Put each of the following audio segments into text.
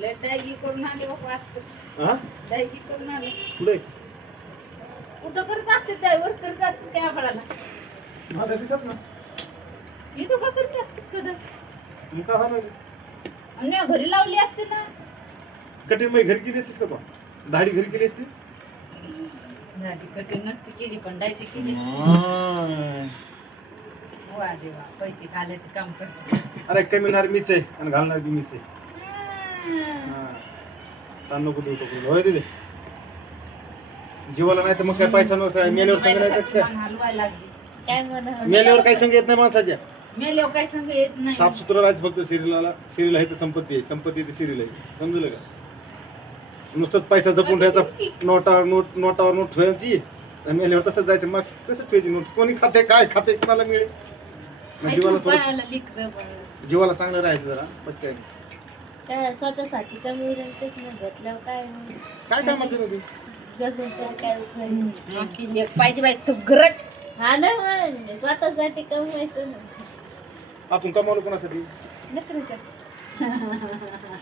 लय डायगी करून आले बाबा असतं. हा डायगी करून आले. पुढे कुठं करत असते त्यावर करत असते त्या आबाळाला. माझा दिसत ना मी तो का करत असते कडं. मग का होणार आणि घरी लावली असते ना. कटिंग मग घरी केली असतीस का तू दाढी घरी केली असती दाढी कटिंग नसती केली पण डायटी केली. वा देवा पैसे घालायचं काम करते. अरे कमीणार मीच आहे आणि घालणार बी मीच आहे ताण नको देऊ टाकून होय दिले जीवाला नाही तर मग काय पैसा नव्हता मेल्यावर संग नाही का हलवायला लागली. काय म्हणा मेल्यावर काही संग येत नाही माणसाच्या मेल्यावर काय संग येत नाही. साफ सुथरा राहायचं फक्त सिरियलला सिरियल आहे तर संपत्ती आहे संपत्ती आहे सिरियल आहे समजलं का नुसतंच पैसा जपून ठेवायचा नोटावर नोट ठेवायची आणि मेल्यावर तसंच जायचं मग कसं ठेवायची नोट कोणी खाते काय खाते कोणाला मिळेल जीवाला थोडं जीवाला चांगलं राहायचं जरा पटकन काय स्वतःसाठी कमी तेच न घेतल्यावर काय काय कामाचं होती गजून तर काय उपयोग पाहिजे बाई सुग्रट. हा ना म्हणजे स्वतःसाठी कमवायचं ना आपण कमावलं कोणासाठी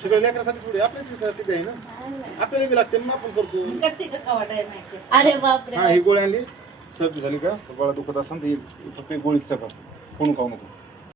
सगळं लेकरासाठी थोडी आपल्यासाठी आहे ना आपल्याला बी लागते मग आपण करतो करते का कवाड आहे माहिती. अरे बापरे हा ही गोळी आणली सर्दी झाली का गोळा दुखत असेल तर फक्त गोळीच का फोन खाऊ नको